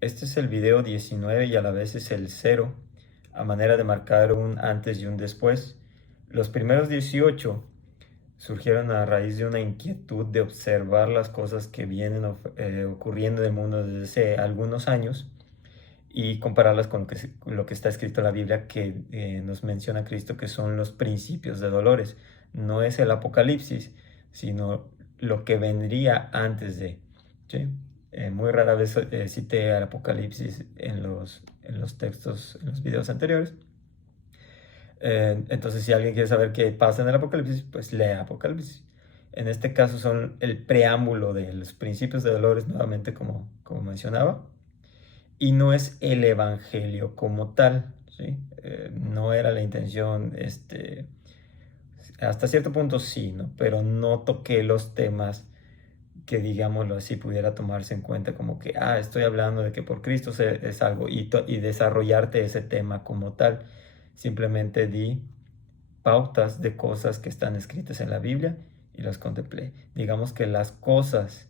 Este es el video 19 y a la vez es el cero, a manera de marcar un antes y un después. Los primeros 18 surgieron a raíz de una inquietud de observar las cosas que vienen ocurriendo en el mundo desde hace algunos años y compararlas con lo que está escrito en la Biblia, que nos menciona Cristo, que son los principios de dolores. No es el Apocalipsis, sino lo que vendría antes de. ¿Sí? Muy rara vez cité al Apocalipsis en los textos, en los videos anteriores. Entonces, si alguien quiere saber qué pasa en el Apocalipsis, pues lea Apocalipsis. En este caso son el preámbulo de los principios de dolores, nuevamente como mencionaba, y no es el Evangelio como tal, ¿sí? No era la intención, hasta cierto punto sí, ¿no? Pero no toqué los temas que, digámoslo así, pudiera tomarse en cuenta como que, estoy hablando de que por Cristo es algo y desarrollarte ese tema como tal. Simplemente di pautas de cosas que están escritas en la Biblia y las contemplé. Digamos que las cosas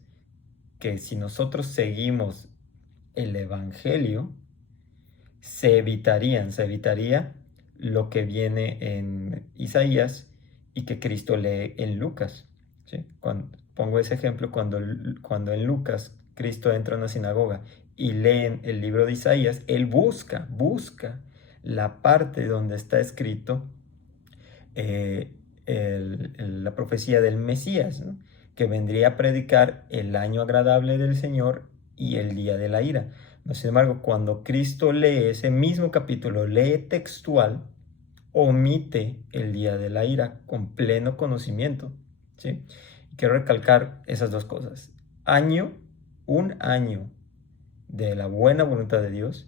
que si nosotros seguimos el Evangelio, se evitaría lo que viene en Isaías y que Cristo lee en Lucas. ¿Sí? Pongo ese ejemplo cuando en Lucas Cristo entra a una sinagoga y leen el libro de Isaías, él busca la parte donde está escrito la profecía del Mesías, ¿no? Que vendría a predicar el año agradable del Señor y el día de la ira. Sin embargo, cuando Cristo lee ese mismo capítulo, lee textual, omite el día de la ira con pleno conocimiento. ¿Sí? Quiero recalcar esas dos cosas. Un año de la buena voluntad de Dios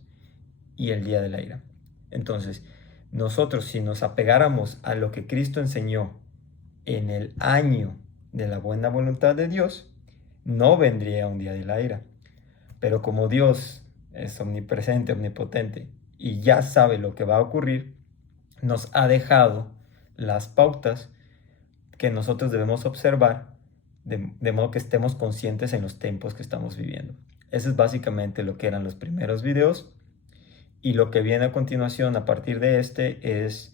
y el día de la ira. Entonces, nosotros si nos apegáramos a lo que Cristo enseñó en el año de la buena voluntad de Dios, no vendría un día de la ira. Pero como Dios es omnipresente, omnipotente y ya sabe lo que va a ocurrir, nos ha dejado las pautas que nosotros debemos observar de modo que estemos conscientes en los tiempos que estamos viviendo. Eso es básicamente lo que eran los primeros videos. Y lo que viene a continuación a partir de este es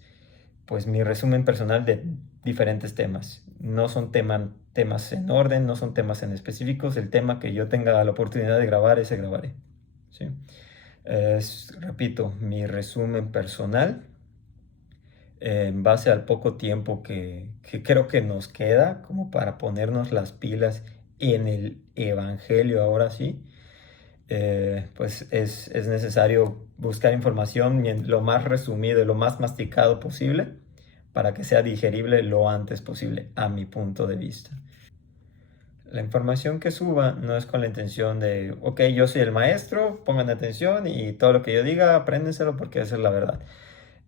pues mi resumen personal de diferentes temas. No son temas en orden, no son temas en específicos. El tema que yo tenga la oportunidad de grabar, ese grabaré. ¿Sí? Repito, mi resumen personal en base al poco tiempo que creo que nos queda como para ponernos las pilas en el Evangelio ahora sí. Pues es necesario buscar información lo más resumido y lo más masticado posible para que sea digerible lo antes posible, a mi punto de vista. La información que suba no es con la intención de, ok, yo soy el maestro, pongan atención y todo lo que yo diga, apréndenselo porque esa es la verdad.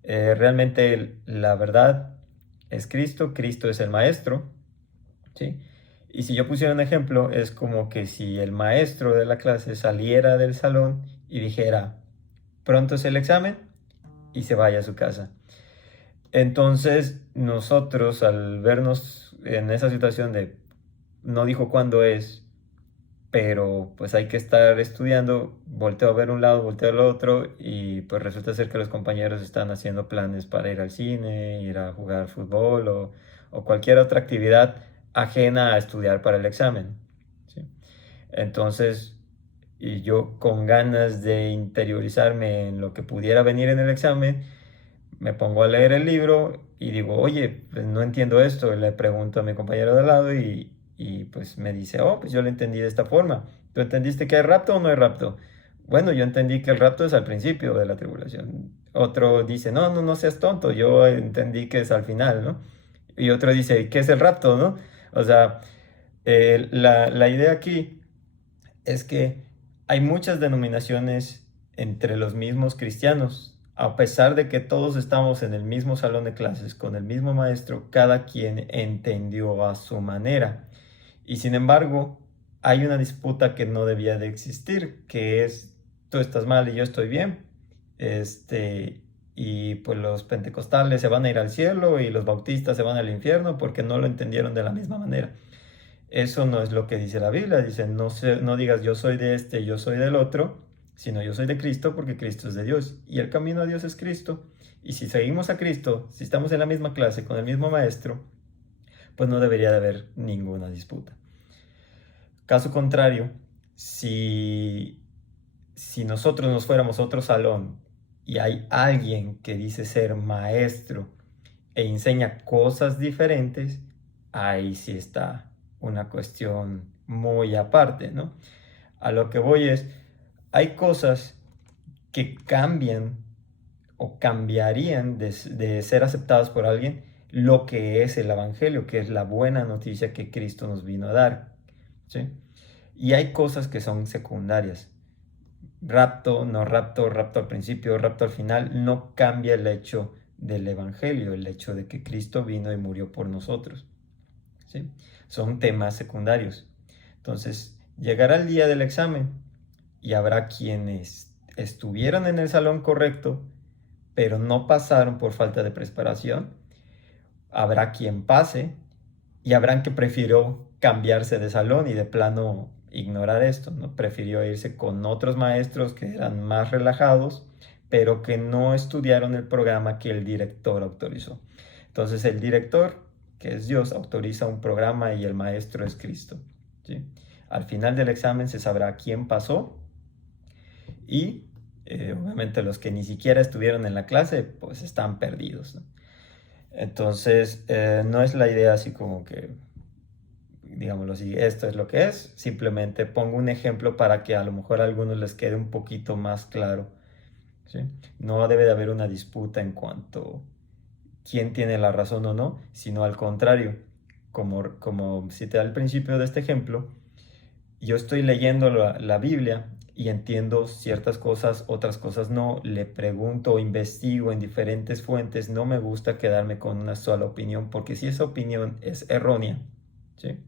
Realmente la verdad es Cristo, Cristo es el maestro, ¿sí? Y si yo pusiera un ejemplo, es como que si el maestro de la clase saliera del salón y dijera, pronto es el examen, y se vaya a su casa. Entonces, nosotros al vernos en esa situación de, no dijo cuándo es, pero pues hay que estar estudiando, volteo a ver un lado, volteo al otro, y pues resulta ser que los compañeros están haciendo planes para ir al cine, ir a jugar fútbol o cualquier otra actividad ajena a estudiar para el examen. ¿Sí? Entonces, y yo con ganas de interiorizarme en lo que pudiera venir en el examen, me pongo a leer el libro y digo, oye, pues no entiendo esto. Y le pregunto a mi compañero de al lado y pues me dice, oh, pues yo lo entendí de esta forma. ¿Tú entendiste que hay rapto o no hay rapto? Bueno, yo entendí que el rapto es al principio de la tribulación. Otro dice, no, no, no seas tonto, yo entendí que es al final, ¿no? Y otro dice, ¿qué es el rapto, no? O sea, la idea aquí es que hay muchas denominaciones entre los mismos cristianos. A pesar de que todos estamos en el mismo salón de clases, con el mismo maestro, cada quien entendió a su manera. Y sin embargo, hay una disputa que no debía de existir, que es, tú estás mal y yo estoy bien. Y pues los pentecostales se van a ir al cielo y los bautistas se van al infierno porque no lo entendieron de la misma manera. Eso no es lo que dice la Biblia. Dice, no digas yo soy de este, yo soy del otro, sino yo soy de Cristo porque Cristo es de Dios y el camino a Dios es Cristo. Y si seguimos a Cristo, si estamos en la misma clase con el mismo maestro, pues no debería de haber ninguna disputa. Caso contrario, si nosotros nos fuéramos a otro salón y hay alguien que dice ser maestro e enseña cosas diferentes, ahí sí está una cuestión muy aparte, ¿no? A lo que voy es, hay cosas que cambian o cambiarían de ser aceptadas por alguien lo que es el Evangelio, que es la buena noticia que Cristo nos vino a dar, ¿sí? Y hay cosas que son secundarias. Rapto, no rapto, rapto al principio, rapto al final, no cambia el hecho del Evangelio, el hecho de que Cristo vino y murió por nosotros, ¿sí? Son temas secundarios. Entonces, llegará el día del examen y habrá quienes estuvieron en el salón correcto, pero no pasaron por falta de preparación. Habrá quien pase y habrán que prefirió cambiarse de salón y de plano ignorar esto, ¿no? Prefirió irse con otros maestros que eran más relajados, pero que no estudiaron el programa que el director autorizó. Entonces el director, que es Dios, autoriza un programa y el maestro es Cristo, ¿sí? Al final del examen se sabrá quién pasó y obviamente los que ni siquiera estuvieron en la clase pues están perdidos, ¿no? Entonces no es la idea así como que digámoslo así, esto es lo que es. Simplemente pongo un ejemplo para que a lo mejor a algunos les quede un poquito más claro, ¿sí? No debe de haber una disputa en cuanto a quién tiene la razón o no, sino al contrario, como cité al principio de este ejemplo, yo estoy leyendo la Biblia y entiendo ciertas cosas, otras cosas no, le pregunto o investigo en diferentes fuentes, no me gusta quedarme con una sola opinión, porque si esa opinión es errónea, ¿sí?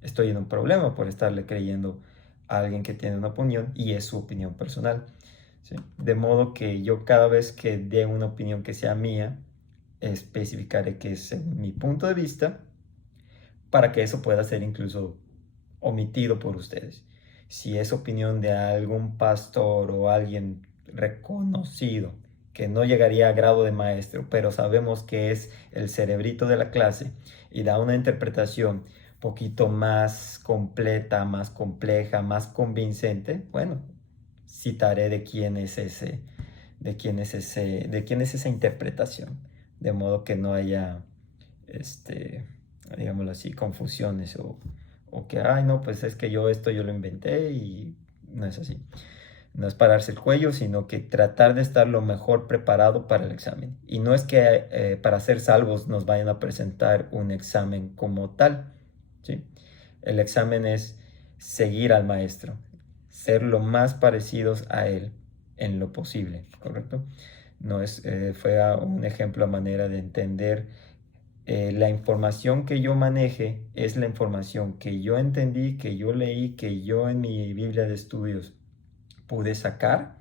Estoy en un problema por estarle creyendo a alguien que tiene una opinión y es su opinión personal, ¿sí? De modo que yo cada vez que dé una opinión que sea mía, especificaré que es mi punto de vista para que eso pueda ser incluso omitido por ustedes. Si es opinión de algún pastor o alguien reconocido que no llegaría a grado de maestro, pero sabemos que es el cerebrito de la clase y da una interpretación poquito más completa, más compleja, más convincente, bueno, citaré de quién es de quién es esa interpretación, de modo que no haya digámoslo así, confusiones o que, ay, no, pues es que esto yo lo inventé y no es así. No es pararse el cuello, sino que tratar de estar lo mejor preparado para el examen. Y no es que para ser salvos nos vayan a presentar un examen como tal, ¿sí? El examen es seguir al maestro, ser lo más parecidos a él en lo posible, ¿correcto? No es, fue un ejemplo a manera de entender la información que yo maneje es la información que yo entendí, que yo leí, que yo en mi Biblia de estudios pude sacar,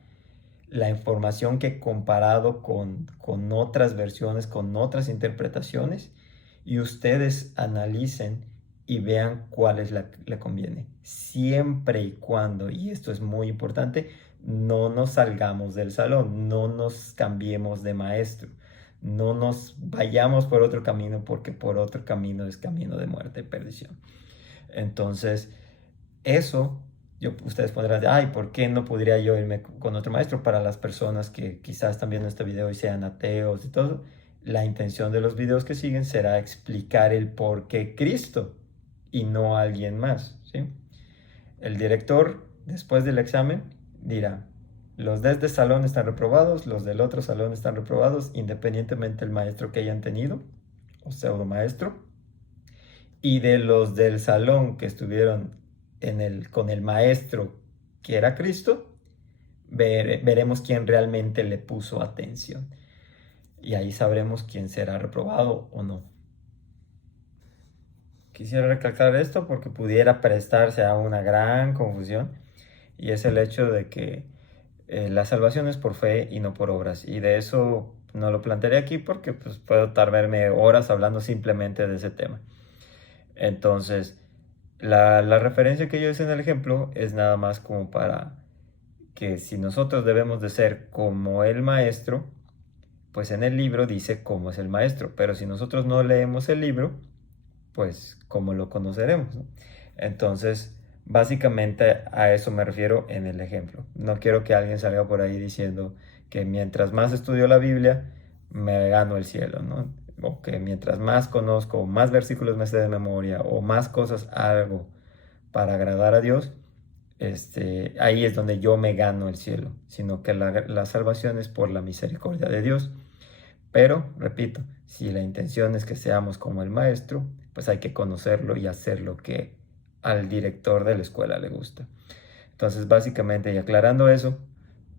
la información que he comparado con otras versiones, con otras interpretaciones, y ustedes analicen y vean cuál es la que le conviene. Siempre y cuando, y esto es muy importante, no nos salgamos del salón, no nos cambiemos de maestro, no nos vayamos por otro camino porque por otro camino es camino de muerte y perdición. Entonces, eso, ustedes podrán decir, ay, ¿por qué no podría yo irme con otro maestro? Para las personas que quizás están viendo este video y sean ateos y todo, la intención de los videos que siguen será explicar el por qué Cristo y no alguien más, ¿sí? El director, después del examen, dirá, los de este salón están reprobados, los del otro salón están reprobados, independientemente del maestro que hayan tenido, o pseudo maestro, y de los del salón que estuvieron con el maestro que era Cristo, veremos quién realmente le puso atención. Y ahí sabremos quién será reprobado o no. Quisiera recalcar esto porque pudiera prestarse a una gran confusión y es el hecho de que la salvación es por fe y no por obras. Y de eso no lo plantearé aquí porque pues, puedo tardarme horas hablando simplemente de ese tema. Entonces, la referencia que yo hice en el ejemplo es nada más como para que si nosotros debemos de ser como el maestro, pues en el libro dice cómo es el maestro, pero si nosotros no leemos el libro, pues cómo lo conoceremos, ¿no? Entonces, básicamente a eso me refiero en el ejemplo. No quiero que alguien salga por ahí diciendo que mientras más estudio la Biblia, me gano el cielo, ¿no? O que mientras más conozco, más versículos me sé de memoria, o más cosas hago para agradar a Dios, ahí es donde yo me gano el cielo, sino que la salvación es por la misericordia de Dios. Pero, repito, si la intención es que seamos como el maestro, pues hay que conocerlo y hacer lo que al director de la escuela le gusta. Entonces, básicamente, y aclarando eso,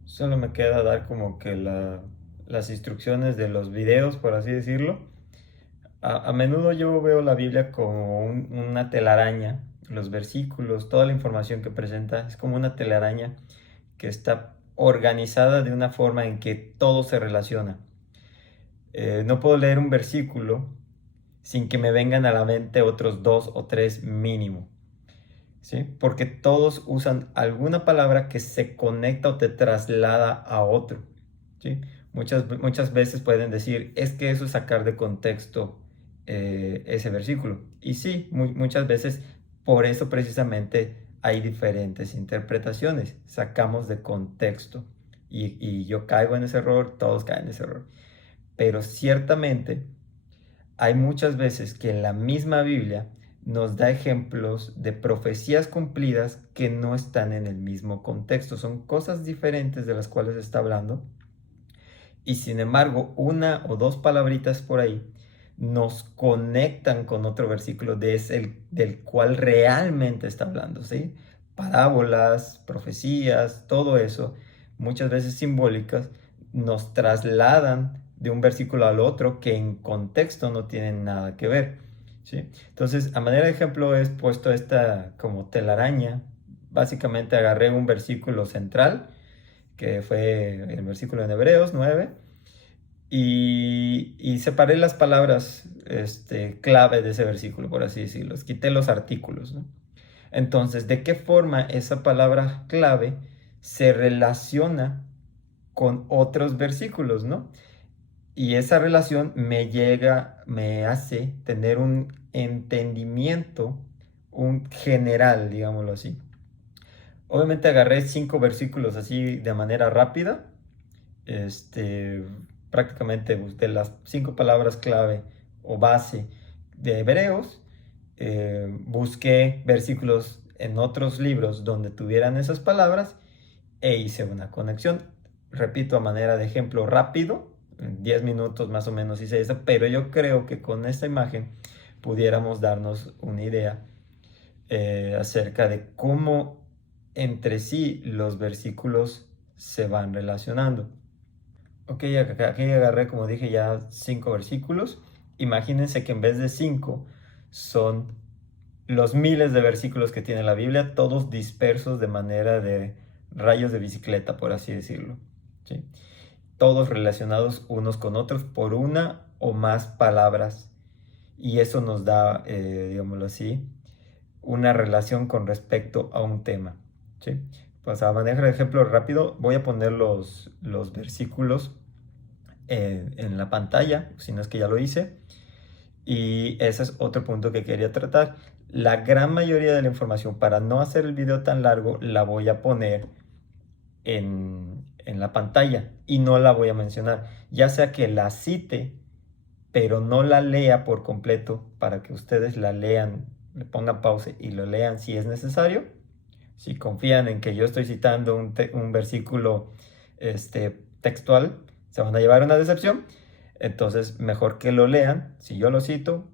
solo me queda dar como que las instrucciones de los videos, por así decirlo. A menudo yo veo la Biblia como una telaraña, los versículos, toda la información que presenta es como una telaraña que está organizada de una forma en que todo se relaciona. No puedo leer un versículo sin que me vengan a la mente otros dos o tres mínimo, ¿sí? Porque todos usan alguna palabra que se conecta o te traslada a otro, ¿sí? Muchas veces pueden decir, es que eso es sacar de contexto ese versículo. Y sí, muchas veces por eso precisamente hay diferentes interpretaciones. Sacamos de contexto. Y yo caigo en ese error, todos caen en ese error. Pero ciertamente hay muchas veces que la misma Biblia nos da ejemplos de profecías cumplidas que no están en el mismo contexto. Son cosas diferentes de las cuales está hablando. Y sin embargo, una o dos palabritas por ahí nos conectan con otro versículo del cual realmente está hablando, ¿sí? Parábolas, profecías, todo eso, muchas veces simbólicas, nos trasladan de un versículo al otro que en contexto no tienen nada que ver, ¿sí? Entonces, a manera de ejemplo, he puesto esta como telaraña. Básicamente agarré un versículo central, que fue el versículo en Hebreos 9, y separé las palabras clave de ese versículo, por así decirlo. Quité los artículos, ¿no? Entonces, ¿de qué forma esa palabra clave se relaciona con otros versículos, ¿no? Y esa relación me hace tener un entendimiento, un general, digámoslo así. Obviamente agarré 5 versículos así de manera rápida, este, prácticamente de las 5 palabras clave o base de Hebreos. Busqué versículos en otros libros donde tuvieran esas palabras e hice una conexión. Repito, a manera de ejemplo rápido, en 10 minutos más o menos hice eso, pero yo creo que con esta imagen pudiéramos darnos una idea acerca de cómo entre sí los versículos se van relacionando. Ok, aquí agarré, como dije, ya 5 versículos. Imagínense que en vez de 5 son los miles de versículos que tiene la Biblia, todos dispersos de manera de rayos de bicicleta, por así decirlo, ¿sí? Todos relacionados unos con otros por una o más palabras. Y eso nos da, digámoslo así, una relación con respecto a un tema, ¿sí? Pues a manera de ejemplo rápido, voy a poner los versículos en la pantalla, si no es que ya lo hice. Y ese es otro punto que quería tratar. La gran mayoría de la información, para no hacer el video tan largo, la voy a poner en la pantalla y no la voy a mencionar. Ya sea que la cite, pero no la lea por completo para que ustedes la lean, le pongan pausa y lo lean si es necesario. Si confían en que yo estoy citando un versículo textual, se van a llevar una decepción. Entonces, mejor que lo lean. Si yo lo cito,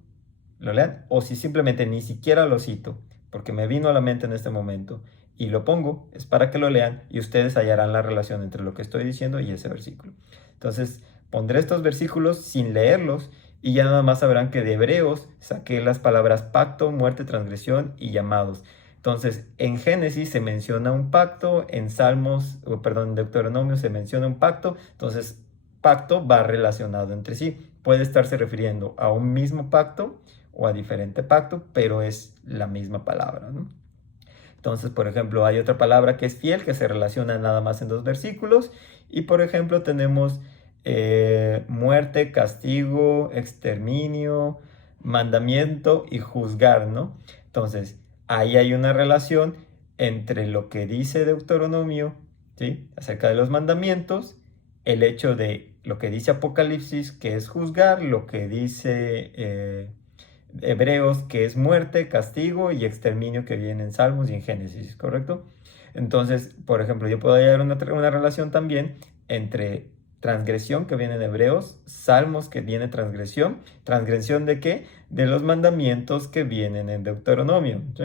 lo lean. O si simplemente ni siquiera lo cito, porque me vino a la mente en este momento y lo pongo, es para que lo lean y ustedes hallarán la relación entre lo que estoy diciendo y ese versículo. Entonces, pondré estos versículos sin leerlos y ya nada más sabrán que de Hebreos saqué las palabras pacto, muerte, transgresión y llamados. Entonces, en Génesis se menciona un pacto, en en Deuteronomio se menciona un pacto, entonces pacto va relacionado entre sí. Puede estarse refiriendo a un mismo pacto o a diferente pacto, pero es la misma palabra, ¿no? Entonces, por ejemplo, hay otra palabra que es fiel, que se relaciona nada más en 2 versículos. Y, por ejemplo, tenemos muerte, castigo, exterminio, mandamiento y juzgar, ¿no? Entonces, ahí hay una relación entre lo que dice Deuteronomio, ¿sí? Acerca de los mandamientos, el hecho de lo que dice Apocalipsis, que es juzgar, lo que dice Hebreos, que es muerte, castigo y exterminio, que viene en Salmos y en Génesis, ¿correcto? Entonces, por ejemplo, yo puedo hallar una relación también entre transgresión, que viene en Hebreos, Salmos, que viene transgresión. ¿Transgresión de qué? De los mandamientos que vienen en Deuteronomio, ¿sí?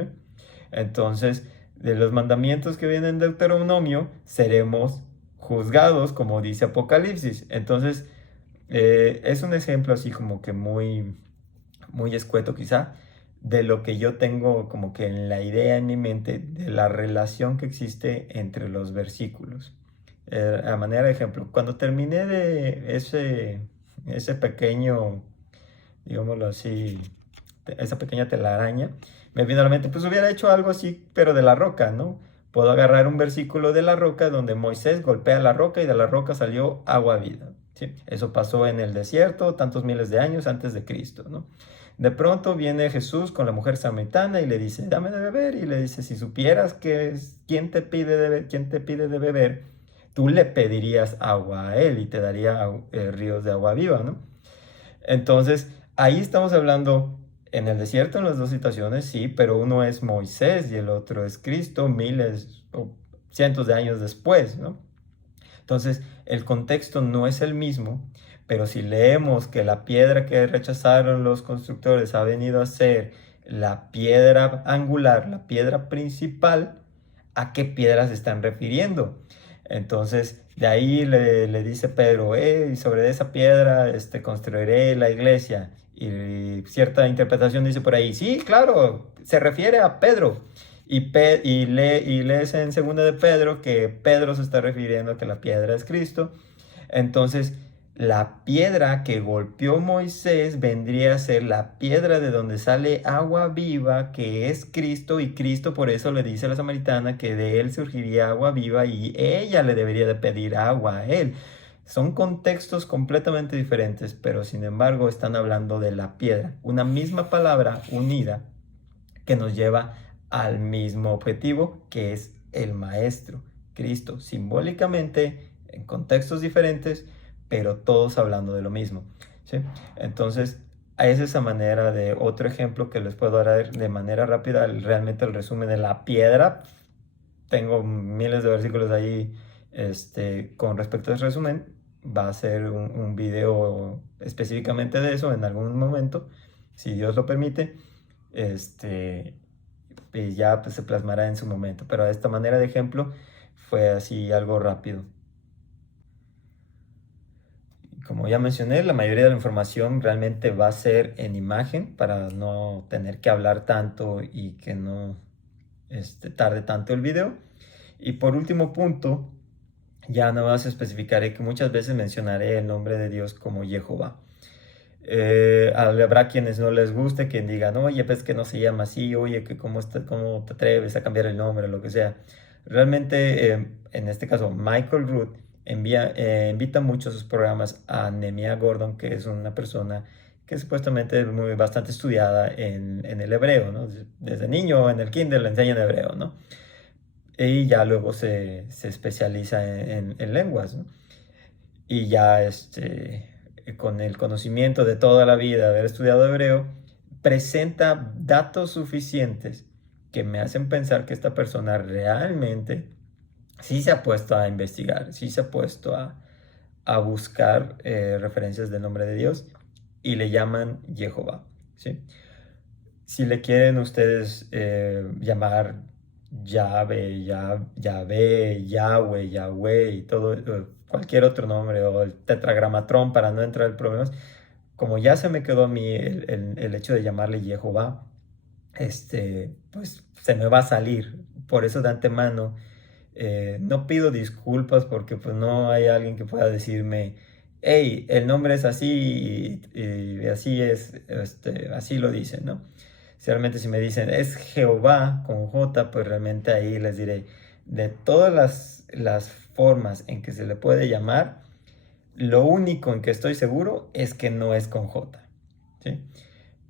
Entonces, de los mandamientos que vienen en Deuteronomio, seremos juzgados, como dice Apocalipsis. Entonces, es un ejemplo así como que muy escueto quizá, de lo que yo tengo como que en la idea en mi mente de la relación que existe entre los versículos. A manera de ejemplo, cuando terminé de ese pequeño, digámoslo así, esa pequeña telaraña, me vino a la mente, pues hubiera hecho algo así, pero de la roca, ¿no? Puedo agarrar un versículo de la roca donde Moisés golpea la roca y de la roca salió agua vida. ¿Sí? Eso pasó en el desierto tantos miles de años antes de Cristo, ¿no? De pronto viene Jesús con la mujer samaritana y le dice, dame de beber. Y le dice, si supieras quién te pide de beber, tú le pedirías agua a él y te daría ríos de agua viva, ¿no? Entonces, ahí estamos hablando en el desierto en las dos situaciones, sí, pero uno es Moisés y el otro es Cristo miles o cientos de años después, ¿no? Entonces, el contexto no es el mismo, pero si leemos que la piedra que rechazaron los constructores ha venido a ser la piedra angular, la piedra principal, ¿a qué piedra se están refiriendo? Entonces, de ahí le dice Pedro, y sobre esa piedra construiré la iglesia. Y cierta interpretación dice por ahí, sí, claro, se refiere a Pedro. Y lees en segunda de Pedro que Pedro se está refiriendo a que la piedra es Cristo. Entonces, la piedra que golpeó Moisés vendría a ser la piedra de donde sale agua viva, que es Cristo, y Cristo por eso le dice a la samaritana que de él surgiría agua viva y ella le debería de pedir agua a él. Son contextos completamente diferentes, pero sin embargo están hablando de la piedra, una misma palabra unida que nos lleva al mismo objetivo, que es el Maestro, Cristo, simbólicamente en contextos diferentes, pero todos hablando de lo mismo, ¿sí? Entonces, es esa manera de otro ejemplo que les puedo dar de manera rápida, realmente el resumen de la piedra. Tengo miles de versículos ahí con respecto a ese resumen. Va a ser un video específicamente de eso en algún momento, si Dios lo permite. Y ya pues, se plasmará en su momento. Pero de esta manera de ejemplo fue así algo rápido. Como ya mencioné, la mayoría de la información realmente va a ser en imagen para no tener que hablar tanto y que no tarde tanto el video. Y por último punto, ya nada más especificaré que muchas veces mencionaré el nombre de Dios como Jehová. Habrá quienes no les guste, quien digan, oye, pues que no se llama así, oye, que cómo te atreves a cambiar el nombre, o lo que sea. Realmente, en este caso, Michael Root invita mucho a sus programas a Nemia Gordon, que es una persona que supuestamente es bastante estudiada en el hebreo, ¿no? Desde niño en el kinder le enseñan hebreo, ¿no? Y ya luego se especializa en lenguas, ¿no? Y ya con el conocimiento de toda la vida, de haber estudiado hebreo, presenta datos suficientes que me hacen pensar que esta persona realmente sí se ha puesto a investigar, sí se ha puesto a buscar referencias del nombre de Dios y le llaman Jehová, ¿sí? Si le quieren ustedes llamar Yahvé, Yahweh, Yahweh y todo, cualquier otro nombre o el tetragramatrón para no entrar en problemas, como ya se me quedó a mí el hecho de llamarle Jehová, pues se me va a salir. Por eso de antemano no pido disculpas porque pues no hay alguien que pueda decirme, hey, el nombre es así y así es, así lo dicen, ¿no? Realmente si me dicen es Jehová con J, pues realmente ahí les diré, de todas las formas en que se le puede llamar, lo único en que estoy seguro es que no es con J. ¿Sí?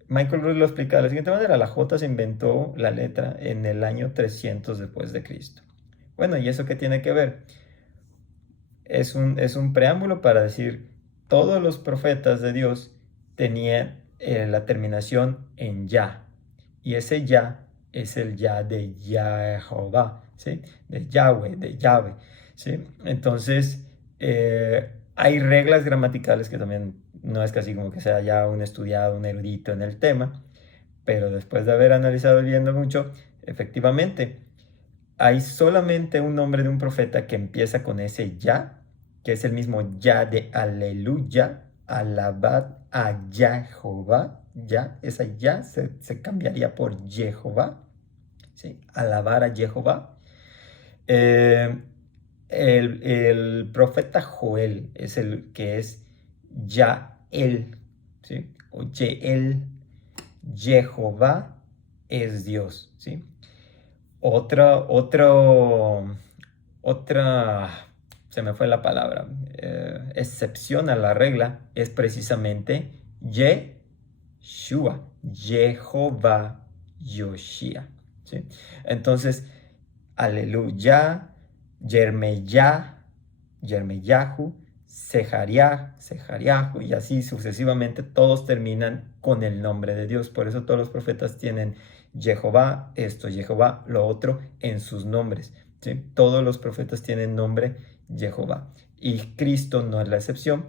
Michael Root lo explica de la siguiente manera: la J se inventó la letra en el año 300 después de Cristo. Bueno, ¿y eso qué tiene que ver? Es un preámbulo para decir, todos los profetas de Dios tenían la terminación en ya, y ese ya es el ya de Jehová, ¿sí? De Yahweh, de Yahweh, ¿sí? Entonces, hay reglas gramaticales que también no es casi como que sea ya un estudiado, un erudito en el tema, pero después de haber analizado y viendo mucho, efectivamente, hay solamente un nombre de un profeta que empieza con ese ya, que es el mismo ya de aleluya, alabad a Jehová, ya, esa ya se cambiaría por Jehová, ¿sí? Alabar a Jehová. Eh, el profeta Joel es el que es Yael, ¿sí? O Yeel, Jehová es Dios, ¿sí? Otra, se me fue la palabra, excepción a la regla es precisamente Yeshua, Jehová Yoshia, ¿sí? Entonces, aleluya, Yermeyah, Yermeyahu, Sejariahu, y así sucesivamente, todos terminan con el nombre de Dios. Por eso todos los profetas tienen Jehová, esto, Jehová, lo otro, en sus nombres, ¿sí? Todos los profetas tienen nombre Jehová. Y Cristo no es la excepción.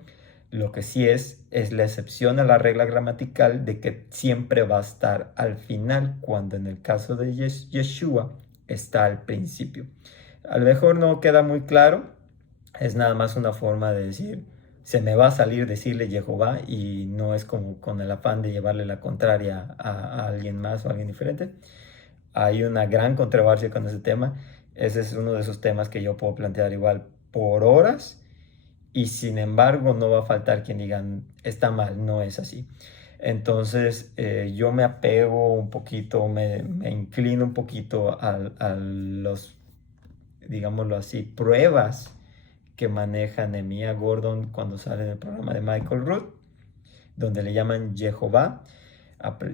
Lo que sí es la excepción a la regla gramatical de que siempre va a estar al final, cuando en el caso de Yeshua está al principio. A lo mejor no queda muy claro, es nada más una forma de decir, se me va a salir decirle Jehová, y no es como con el afán de llevarle la contraria a alguien más o a alguien diferente. Hay una gran controversia con ese tema. Ese es uno de esos temas que yo puedo plantear igual por horas, y sin embargo no va a faltar quien digan está mal, no es así. Entonces yo me apego un poquito, me inclino un poquito a los, digámoslo así, pruebas que maneja Nemia Gordon cuando sale en el programa de Michael Root, donde le llaman Jehová.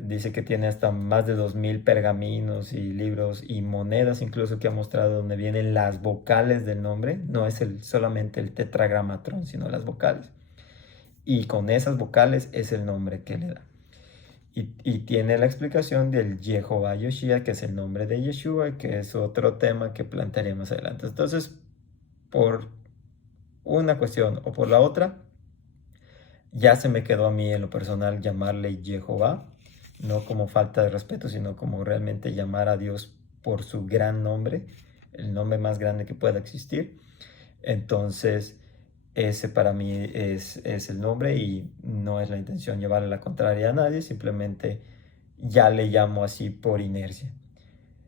Dice que tiene hasta más de 2000 pergaminos y libros y monedas incluso que ha mostrado donde vienen las vocales del nombre. No es solamente el tetragramatrón, sino las vocales. Y con esas vocales es el nombre que le da. Y tiene la explicación del Jehová Yoshia, que es el nombre de Yeshua, que es otro tema que plantearemos adelante. Entonces, por una cuestión o por la otra, ya se me quedó a mí en lo personal llamarle Jehová, no como falta de respeto, sino como realmente llamar a Dios por su gran nombre, el nombre más grande que pueda existir. Entonces, ese para mí es el nombre, y no es la intención llevarle la contraria a nadie, simplemente ya le llamo así por inercia.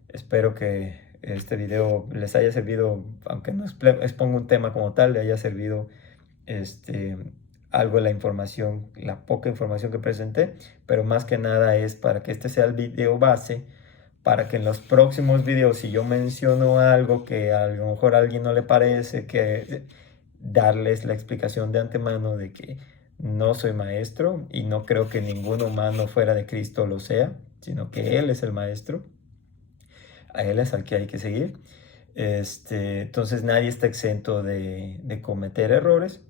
Espero que este video les haya servido, aunque no exponga un tema como tal, le haya servido este, algo de la información, la poca información que presenté, pero más que nada es para que este sea el video base, para que en los próximos videos, si yo menciono algo que a lo mejor a alguien no le parece, que darles la explicación de antemano de que no soy maestro, y no creo que ningún humano fuera de Cristo lo sea, sino que Él es el maestro, a Él es al que hay que seguir. Entonces nadie está exento de cometer errores,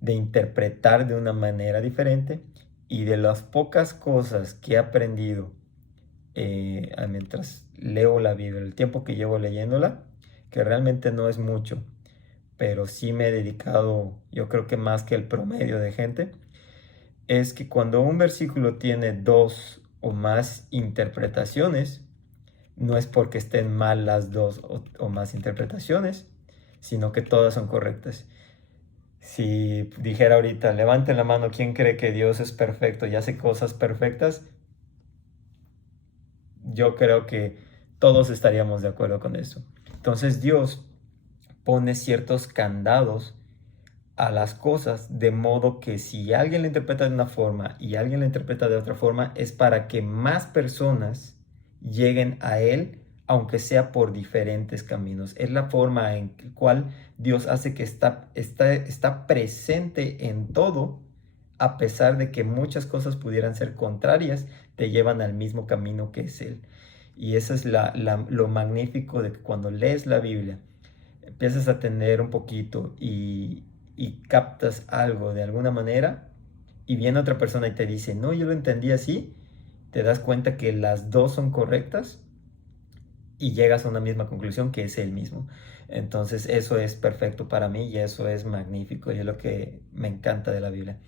de interpretar de una manera diferente, y de las pocas cosas que he aprendido mientras leo la Biblia, el tiempo que llevo leyéndola, que realmente no es mucho, pero sí me he dedicado, yo creo que más que el promedio de gente, es que cuando un versículo tiene dos o más interpretaciones, no es porque estén mal las dos o más interpretaciones, sino que todas son correctas. Si dijera ahorita, levanten la mano, ¿quién cree que Dios es perfecto y hace cosas perfectas? Yo creo que todos estaríamos de acuerdo con eso. Entonces Dios pone ciertos candados a las cosas, de modo que si alguien la interpreta de una forma y alguien la interpreta de otra forma, es para que más personas lleguen a Él, aunque sea por diferentes caminos. Es la forma en la cual Dios hace que está presente en todo, a pesar de que muchas cosas pudieran ser contrarias, te llevan al mismo camino que es Él. Y eso es lo magnífico de que cuando lees la Biblia, empiezas a tener un poquito y captas algo de alguna manera y viene otra persona y te dice, no, yo lo entendí así, te das cuenta que las dos son correctas y llegas a una misma conclusión que es el mismo. Entonces eso es perfecto para mí y eso es magnífico y es lo que me encanta de la Biblia.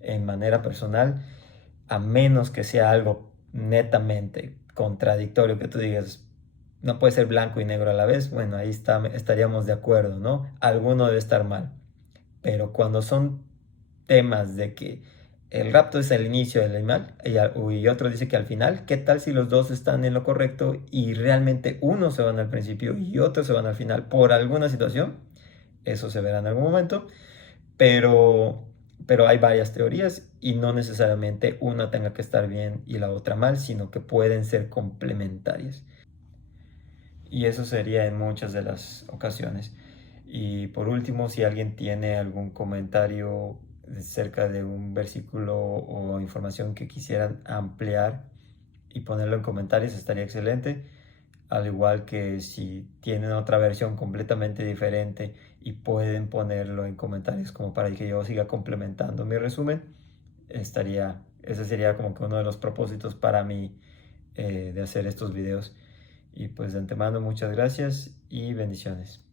En manera personal, a menos que sea algo netamente contradictorio, que tú digas, no puede ser blanco y negro a la vez, bueno, ahí estaríamos de acuerdo, ¿no? Alguno debe estar mal. Pero cuando son temas de que el rapto es el inicio del animal y otro dice que al final, ¿qué tal si los dos están en lo correcto y realmente uno se van al principio y otro se van al final por alguna situación? Eso se verá en algún momento, pero, pero hay varias teorías y no necesariamente una tenga que estar bien y la otra mal, sino que pueden ser complementarias. Y eso sería en muchas de las ocasiones. Y por último, si alguien tiene algún comentario cerca de un versículo o información que quisieran ampliar y ponerlo en comentarios, estaría excelente. Al igual que si tienen otra versión completamente diferente y pueden ponerlo en comentarios como para que yo siga complementando mi resumen, ese sería como que uno de los propósitos para mí de hacer estos videos. Y pues de antemano muchas gracias y bendiciones.